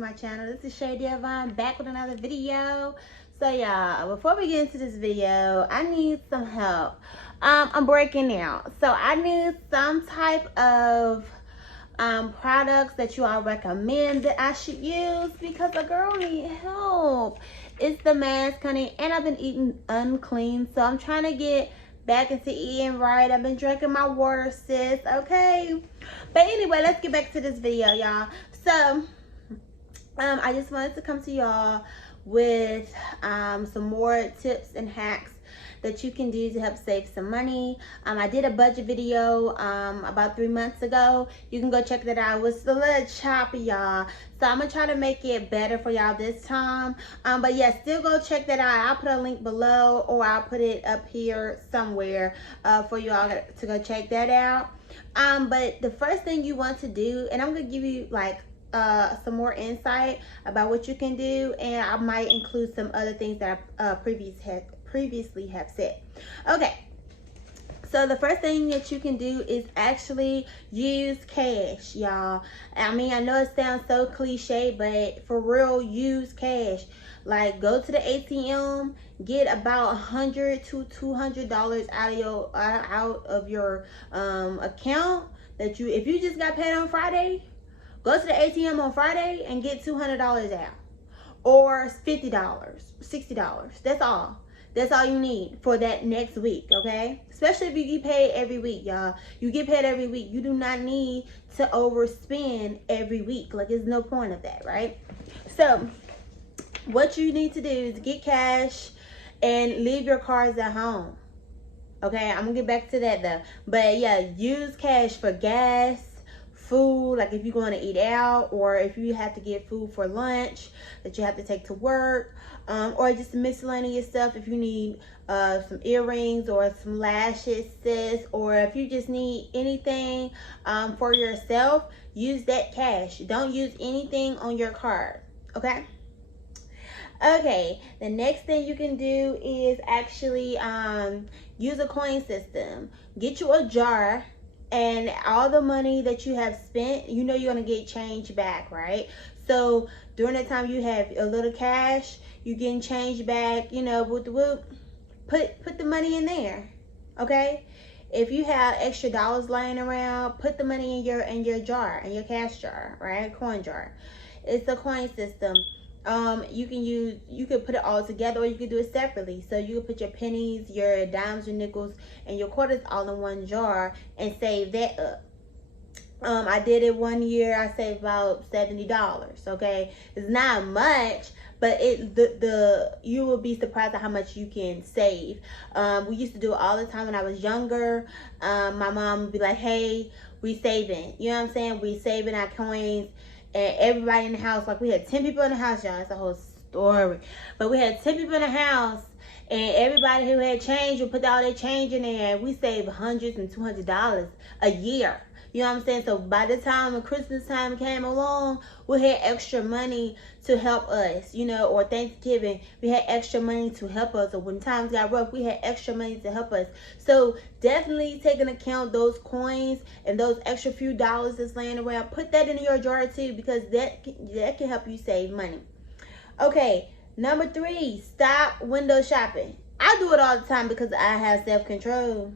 to my channel. This is Shay Devon back with another video. So y'all, before we get into this video, I need some help. I'm breaking out, so I need some type of products that you all recommend that I should use because a girl need help. It's the mask, honey, and I've been eating unclean, so I'm trying to get back into eating right. I've been drinking my water, sis, okay? But anyway, let's get back to this video, y'all. So I just wanted to come to y'all with some more tips and hacks that you can do to help save some money. I did a budget video about 3 months ago. You can go check that out. It was a little choppy, y'all, so I'm gonna try to make it better for y'all this time. But yeah, still go check that out. I'll put a link below, or I'll put it up here somewhere for you all to go check that out. But the first thing you want to do, and I'm gonna give you like some more insight about what you can do, and I might include some other things that I previously have said. Okay, so the first thing that you can do is actually use cash, y'all. I mean, I know it sounds so cliche, but for real, use cash. Like, go to the ATM, get about $100 to $200 out of your account that if you just got paid on Friday, go to the ATM on Friday and get $200 out, or $50, $60. That's all. That's all you need for that next week, okay? Especially if you get paid every week, y'all. You get paid every week. You do not need to overspend every week. Like, there's no point of that, right? So, what you need to do is get cash and leave your cards at home. Okay, I'm gonna get back to that though. But yeah, use cash for gas, food, like if you're going to eat out, or if you have to get food for lunch that you have to take to work, or just miscellaneous stuff if you need some earrings or some lashes, sis, or if you just need anything for yourself, use that cash. Don't use anything on your card, okay? Okay, the next thing you can do is actually use a coin system. Get you a jar, and all the money that you have spent, you know you're gonna get change back, right? So during the time you have a little cash, you're getting change back, you know, whoop, whoop. Put the money in there, okay? If you have extra dollars lying around, put the money in your jar, in your cash jar, right? Coin jar. It's a coin system. You could put it all together, or you could do it separately. So you could put your pennies, your dimes, your nickels, and your quarters all in one jar and save that up. I did it one year. I saved about $70. Okay, it's not much, but you will be surprised at how much you can save. We used to do it all the time when I was younger. My mom would be like, "Hey, we saving." You know what I'm saying? We saving our coins. And everybody in the house, like we had 10 people in the house, y'all. It's a whole story. But we had 10 people in the house, and everybody who had change would put all their change in there. And we saved $100 and $200 a year. You know what I'm saying? So by the time when Christmas time came along, we had extra money to help us, you know, or Thanksgiving, we had extra money to help us. Or when times got rough, we had extra money to help us. So definitely take into account those coins and those extra few dollars that's laying around. Put that in your jar too, because that can help you save money. Okay, number 3, stop window shopping. I do it all the time because I have self-control.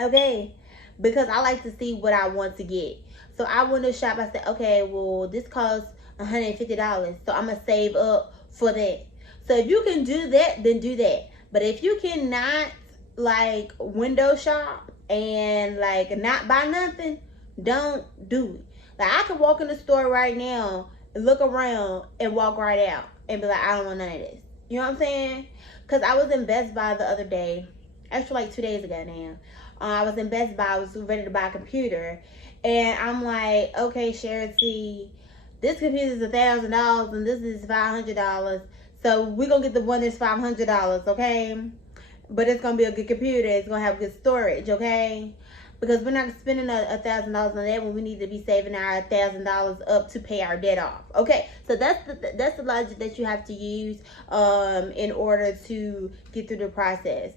Okay. Because I like to see what I want to get. So I window shop. I said, okay, well, this costs $150. So I'm going to save up for that. So if you can do that, then do that. But if you cannot, like, window shop and, like, not buy nothing, don't do it. Like, I can walk in the store right now and look around and walk right out and be like, I don't want none of this. You know what I'm saying? Because I was in Best Buy the other day. Actually, like 2 days ago now. I was in Best Buy. I was ready to buy a computer. And I'm like, okay, Charity, this computer is $1,000 and this is $500. So we're going to get the one that's $500, okay? But it's going to be a good computer. It's going to have good storage, okay? Because we're not spending $1,000 on that when we need to be saving our $1,000 up to pay our debt off. Okay, so that's the logic that you have to use in order to get through the process.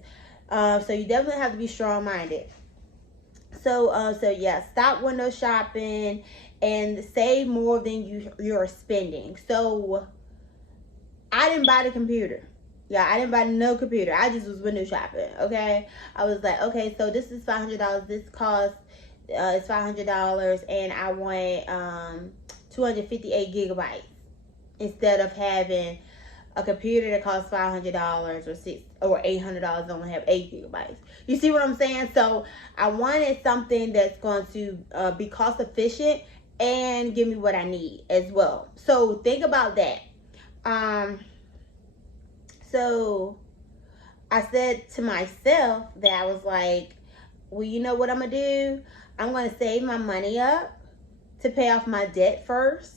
So you definitely have to be strong-minded. So yeah, stop window shopping and save more than you're spending. So I didn't buy the computer. Yeah, I didn't buy no computer. I just was window shopping. Okay, I was like, okay, so this is $500. This costs it's $500, and I want 258 gigabytes instead of having a computer that costs $500 or $800 only have 8 gigabytes. You see what I'm saying? So I wanted something that's going to be cost efficient and give me what I need as well. So think about that. So I said to myself that I was like, well, you know what I'm gonna do? I'm gonna save my money up to pay off my debt first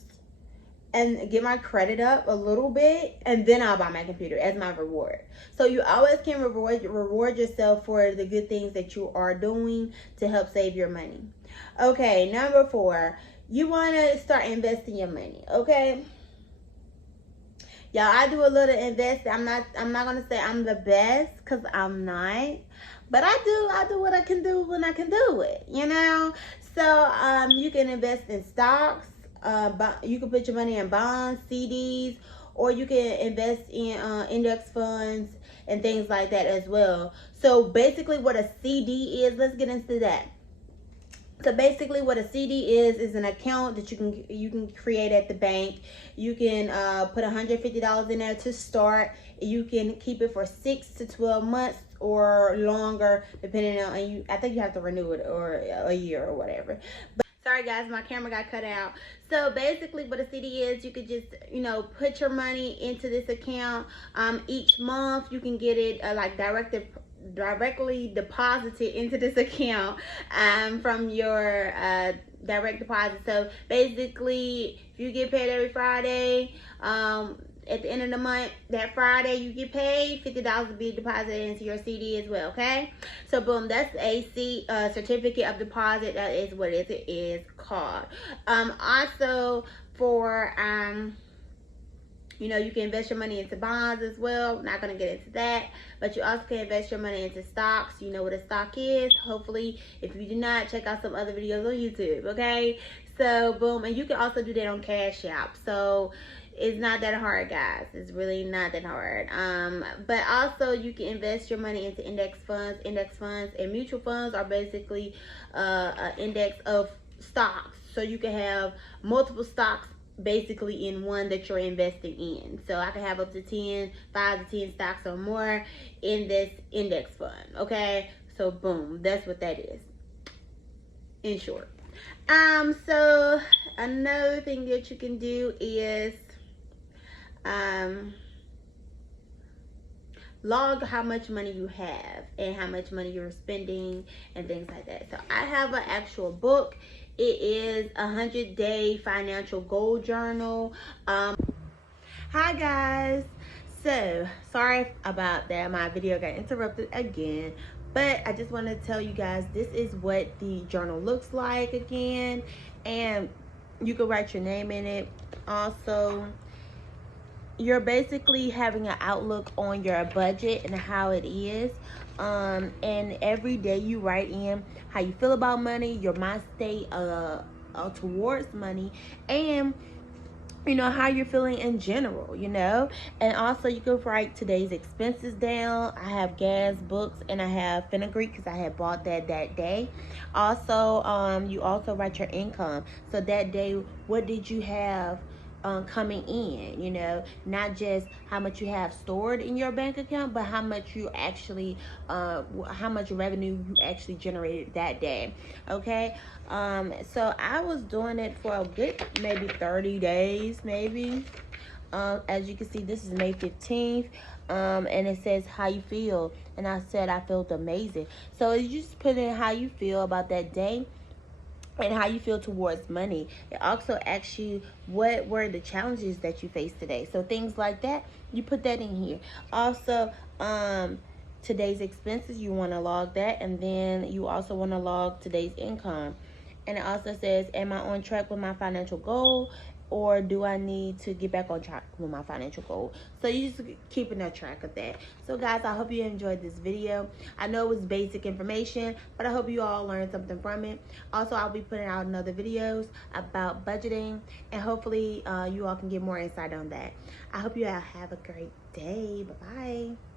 and get my credit up a little bit, and then I'll buy my computer as my reward. So you always can reward yourself for the good things that you are doing to help save your money. Okay, number 4, you want to start investing your money. Okay, y'all, I do a little investing. I'm not gonna say I'm the best, because I'm not, but I do what I can do when I can do it, you know. So you can invest in stocks. You can put your money in bonds, CDs, or you can invest in index funds and things like that as well. So basically what a CD is, let's get into that. So basically what a CD is an account that you can create at the bank. You can put $150 in there to start. You can keep it for 6 to 12 months or longer, depending on you. I think you have to renew it or a year or whatever. But sorry guys, my camera got cut out. So basically what a CD is, you could just, you know, put your money into this account. Each month you can get it like directly deposited into this account from your direct deposit. So basically, if you get paid every Friday, at the end of the month, that Friday you get paid, $50 will be deposited into your CD as well. Okay, so boom, that's a certificate of deposit. That is what it is called. Also for you know, you can invest your money into bonds as well. Not going to get into that. But you also can invest your money into stocks. You know what a stock is. Hopefully, if you do not, check out some other videos on YouTube. Okay? So, boom. And you can also do that on Cash App. So, it's not that hard, guys. It's really not that hard. But also, you can invest your money into index funds. Index funds and mutual funds are basically an index of stocks. So, you can have multiple stocks basically in one that you're investing in. So I can have up to 5 to 10 stocks or more in this index fund. Okay, so boom, that's what that is in short. So another thing that you can do is log how much money you have and how much money you're spending and things like that. So I have an actual book. It is a 100-day financial goal journal. Hi guys. So sorry about that. My video got interrupted again. But I just want to tell you guys, this is what the journal looks like again. And you can write your name in it. Also, you're basically having an outlook on your budget and how it is. And every day you write in how you feel about money, your mind state towards money, and you know how you're feeling in general, you know. And also you can write today's expenses down. I have gas, books, and I have fenugreek because I had bought that day. Also you also write your income. So that day, what did you have coming in, you know, not just how much you have stored in your bank account, but how much you actually how much revenue you actually generated that day. Okay, so I was doing it for a good maybe 30 days maybe. As you can see, this is May 15th, and it says how you feel, and I said I felt amazing. So you just put in how you feel about that day and how you feel towards money. It also asks you what were the challenges that you faced today. So things like that, you put that in here. Also, today's expenses, you want to log that, and then you also want to log today's income. And it also says, am I on track with my financial goal? or do I need to get back on track with my financial goal? So you just keeping a track of that. So guys, I hope you enjoyed this video. I know it was basic information, but I hope you all learned something from it. Also, I'll be putting out another videos about budgeting, and hopefully you all can get more insight on that. I hope you all have a great day. Bye-bye.